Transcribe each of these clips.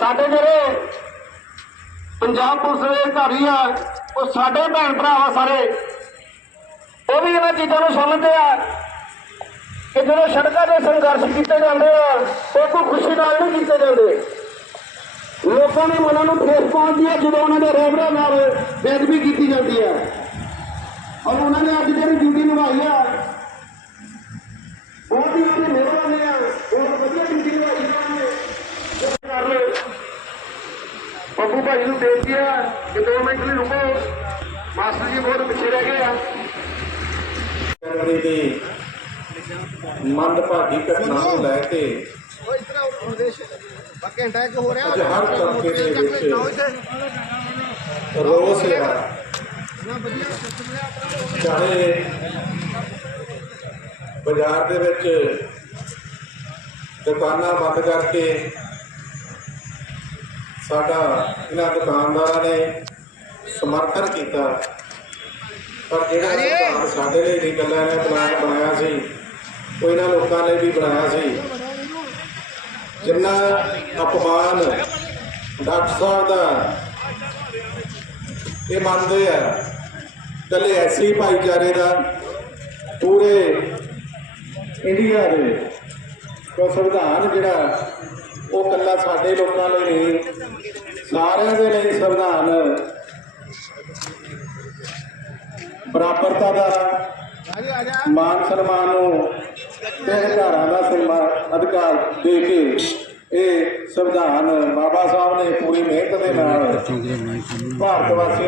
ਸਾਡੇ ਜਿਹੜੇ ਪੰਜਾਬ ਪੁਲਿਸ ਦੇ ਅਧਿਕਾਰੀ ਆ, ਉਹ ਸਾਡੇ ਭੈਣ ਭਰਾ ਵਾ ਸਾਰੇ, ਉਹ ਵੀ ਇਹਨਾਂ ਚੀਜ਼ਾਂ ਨੂੰ ਸਮਝਦੇ ਆ ਕਿ ਜਦੋਂ ਸੜਕਾਂ 'ਤੇ ਸੰਘਰਸ਼ ਕੀਤੇ ਜਾਂਦੇ ਆ, ਉਹ ਕੋਈ ਖੁਸ਼ੀ ਨਾਲ ਨਹੀਂ ਕੀਤੇ ਜਾਂਦੇ। ਲੋਕਾਂ ਦੇ ਮਨਾਂ ਨੂੰ ਠੇਸ ਪਹੁੰਚਦੀ ਹੈ ਜਦੋਂ ਉਹਨਾਂ ਦੇ ਰੇਵਰਾਂ ਨਾਲ ਬੇਅਦਬੀ ਕੀਤੀ ਜਾਂਦੀ ਹੈ ਔਰ ਉਹਨਾਂ ਨੇ ਅੱਜ ਜਿਹੜੀ ਡਿਊਟੀ ਨਿਭਾਈ ਆ ਬੱਬੂ ਭਾਈ ਨੂੰ ਬੇਨਤੀ ਆ ਕਿ ਦੋ ਮਿੰਟ ਲਈ ਰੁਕੋ। ਮਾਸਟਰ ਜੀ ਬਹੁਤ ਪਿੱਛੇ ਰਹਿ ਗਏ ਆ। ਜਨਵਰੀ ਦੀ ਮੰਦਭਾਗੀ ਘਟਨਾ ਨੂੰ ਲੈ ਕੇ ਉਹ ਇਸ ਤਰ੍ਹਾਂ ਉਪਦੇਸ਼ ਘੰਟਾ ਇੱਕ ਹੋ ਰਿਹਾ ਹਰ ਤਬਕੇ ਦੇ ਵਿੱਚ ਰੋਸ ਆ ਚਾਹੇ ਬਾਜ਼ਾਰ ਦੇ ਵਿੱਚ ਦੁਕਾਨਾਂ ਬੰਦ ਕਰਕੇ ਸਾਡਾ ਇਹਨਾਂ ਦੁਕਾਨਦਾਰਾਂ ਨੇ ਸਮਰਥਨ ਕੀਤਾ। ਪਰ ਜਿਹੜਾ ਦੁਕਾਨ ਸਾਡੇ ਲਈ ਨਹੀਂ ਗੱਲਾਂ ਨੇ ਬਣਾਇਆ ਬਣਾਇਆ ਸੀ ਉਹ ਇਹਨਾਂ ਲੋਕਾਂ ਲਈ ਵੀ ਬਣਾਇਆ ਸੀ। ਜਿੰਨਾ ਅਪਮਾਨ ਡਾਕਟਰ ਸਾਹਿਬ ਦਾ ਇਹ ਮੰਨਦੇ ਆ ਕੱਲੇ ਐਸੀ ਭਾਈਚਾਰੇ ਦਾ ਪੂਰੇ ਇੰਡੀਆ ਦੇ ਕੋ ਸੰਵਿਧਾਨ ਜਿਹੜਾ ਉਹ ਕੱਲਾ ਸਾਡੇ ਲੋਕਾਂ ਲਈ ਨਹੀਂ, ਸਾਰਿਆਂ ਦੇ ਲਈ ਸੰਵਿਧਾਨ ਬਰਾਬਰਤਾ ਦਾ ਮਾਨ ਸਨਮਾਨ ਨੂੰ ਤੇ ਅਧਿਕਾਰਾਂ ਦਾ ਸਨਮਾਨ ਅਧਿਕਾਰ ਦੇ ਕੇ ਇਹ ਸੰਵਿਧਾਨ ਬਾਬਾ ਸਾਹਿਬ ਨੇ ਪੂਰੀ ਮਿਹਨਤ ਦੇ ਨਾਲ ਭਾਰਤ ਵਾਸੀ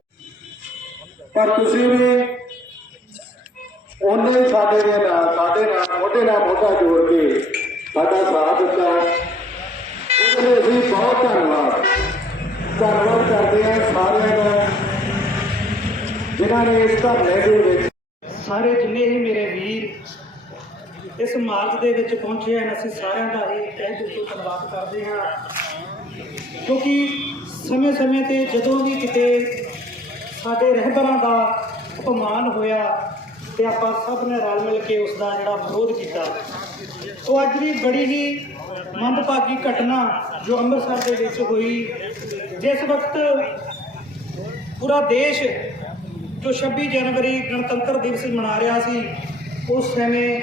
ਪਰ ਤੁਸੀਂ ਵੀ ਉਹਨੇ ਸਾਡੇ ਦੇ ਨਾਲ ਸਾਡੇ ਨਾਲ ਮੋਢੇ ਨਾਲ ਮੋਢਾ ਜੋੜ ਕੇ ਸਾਡਾ ਸਾਥ ਦਿੱਤਾ। ਲਈ ਅਸੀਂ ਬਹੁਤ ਧੰਨਵਾਦ। ਧੰਨਵਾਦ ਕਰਦੇ ਹਾਂ ਸਾਰਿਆਂ ਦਾ, ਜਿਨ੍ਹਾਂ ਨੇ ਇਸ ਧਰਨੇ ਦੇ ਵਿੱਚ ਸਾਰੇ ਜਿੰਨੇ ਹੀ ਮੇਰੇ ਵੀਰ ਇਸ ਮਾਰਚ ਦੇ ਵਿੱਚ ਪਹੁੰਚੇ ਹਨ, ਅਸੀਂ ਸਾਰਿਆਂ ਦਾ ਹੀ ਤਹਿ ਦਿਲ ਤੋਂ ਧੰਨਵਾਦ ਕਰਦੇ ਹਾਂ। ਕਿਉਂਕਿ ਸਮੇਂ-ਸਮੇਂ ਤੇ ਜਦੋਂ ਵੀ ਕਿਤੇ ਸਾਡੇ ਰਹਿਬਰਾਂ ਦਾ ਅਪਮਾਨ ਹੋਇਆ ਤੇ ਆਪਾਂ ਸਭ ਨੇ ਰਲ ਮਿਲ ਕੇ ਉਸ ਦਾ ਜਿਹੜਾ ਵਿਰੋਧ ਕੀਤਾ, ਉਹ ਅੱਜ ਵੀ ਬੜੀ ਹੀ ਮੰਦਭਾਗੀ ਘਟਨਾ ਜੋ ਅੰਮ੍ਰਿਤਸਰ ਦੇ ਵਿੱਚ ਹੋਈ, ਜਿਸ ਵਕਤ ਪੂਰਾ ਦੇਸ਼ ਜੋ 26 ਜਨਵਰੀ ਗਣਤੰਤਰ ਦਿਵਸ ਮਨਾ ਰਿਹਾ ਸੀ, ਉਸ ਸਮੇਂ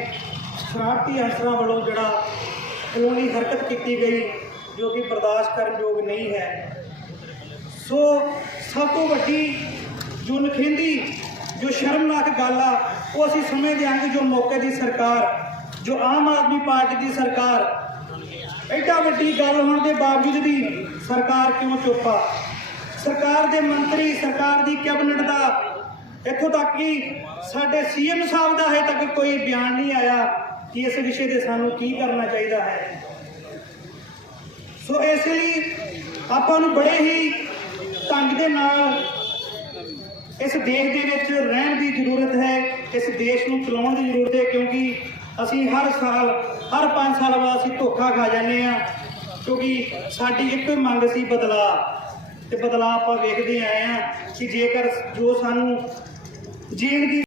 ਸ਼ਰਾਰਤੀ ਅਨਸਰਾਂ ਵੱਲੋਂ ਜਿਹੜਾ ਕਾਨੂੰਨੀ ਹਰਕਤ ਕੀਤੀ ਗਈ, ਜੋ ਕਿ ਬਰਦਾਸ਼ਤ ਕਰਨ ਯੋਗ ਨਹੀਂ ਹੈ। ਸੋ ਸਭ ਤੋਂ ਵੱਡੀ ਜੋ ਨਖੇਂਦੀ, ਜੋ ਸ਼ਰਮਨਾਕ ਗੱਲ ਆ, ਉਹ ਅਸੀਂ ਸਮਝਦੇ ਹਾਂ ਕਿ ਜੋ ਮੌਕੇ ਦੀ ਸਰਕਾਰ, ਜੋ ਆਮ ਆਦਮੀ ਪਾਰਟੀ ਦੀ ਸਰਕਾਰ ਐਡਾ ਵੱਡੀ ਗੱਲ ਹੋਣ ਦੇ ਬਾਵਜੂਦ ਵੀ ਸਰਕਾਰ ਕਿਉਂ ਚੁੱਪ? ਆ ਸਰਕਾਰ ਦੇ ਮੰਤਰੀ, ਸਰਕਾਰ ਦੀ ਕੈਬਨਿਟ ਦਾ ਇੱਥੋਂ ਤੱਕ ਕਿ ਸਾਡੇ ਸੀਐਮ ਸਾਹਿਬ ਦਾ ਹਜੇ ਤੱਕ ਕੋਈ ਬਿਆਨ ਨਹੀਂ ਆਇਆ ਕਿ ਇਸ ਵਿਸ਼ੇ ਤੇ ਸਾਨੂੰ ਕੀ ਕਰਨਾ ਚਾਹੀਦਾ ਹੈ। ਸੋ ਇਸ ਲਈ ਆਪਾਂ ਨੂੰ ਬੜੇ ਹੀ ਢੰਗ ਦੇ ਨਾਲ ਇਸ ਦੇਸ਼ ਦੇ ਵਿੱਚ ਰਹਿਣ ਦੀ ਜ਼ਰੂਰਤ ਹੈ, ਇਸ ਦੇਸ਼ ਨੂੰ ਚਲਾਉਣ ਦੀ ਜ਼ਰੂਰਤ ਹੈ, ਕਿਉਂਕਿ ਅਸੀਂ ਹਰ ਸਾਲ, ਹਰ 5 ਸਾਲ ਬਾਅਦ ਅਸੀਂ ਧੋਖਾ ਖਾ ਜਾਂਦੇ ਆ ਕਿਉਂਕਿ ਸਾਡੀ ਇੱਕੋ ਹੀ ਮੰਗ ਸੀ ਬਦਲਾਅ। ਤੇ ਬਦਲਾਅ ਆਪਾਂ ਵੇਖਦੇ ਆਏ ਆ ਕਿ ਜੇਕਰ ਜੋ ਸਾਨੂੰ ਜੀਣ ਦੀ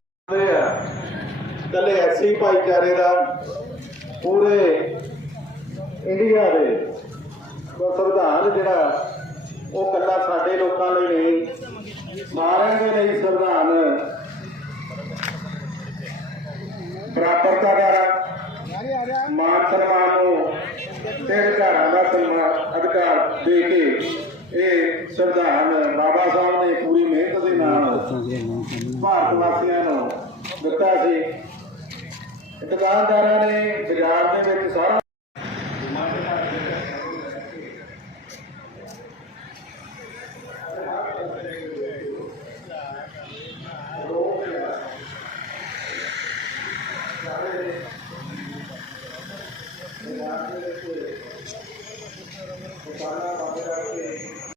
ਕੱਲੇ ਐਸੀ ਭਾਈਚਾਰੇ ਦਾ ਪੂਰੇ ਇੰਡੀਆ ਦੇ ਸੰਵਿਧਾਨ ਜਿਹੜਾ, ਉਹ ਕੱਲਾ ਸਾਡੇ ਲੋਕਾਂ ਲਈ ਨਹੀਂ ਸਾਰਿਆਂ ਦੇ ਲਈ ਸੰਵਿਧਾਨ ਬਰਾਬਰਤਾ ਦਾ ਆ ਜਾ ਆ ਜਾ ਮਾਨ ਸਨਮਾਨ ਨੂੰ ਤੇ ਅਧਿਕਾਰਾਂ ਦਾ ਸਨਮਾਨ ਅਧਿਕਾਰ ਦੇ ਕੇ ਇਹ ਸੰਵਿਧਾਨ ਬਾਬਾ ਸਾਹਿਬ ਨੇ ਪੂਰੀ ਮਿਹਨਤ ਦੇ ਨਾਲ ਭਾਰਤ ਵਾਸੀਆਂ ਨੂੰ ਦਿੱਤਾ ਸੀ। ਦੁਕਾਨਦਾਰਾਂ ਨੇ ਬਾਜ਼ਾਰ ਦੇ ਵਿੱਚ ਸਾਰਾ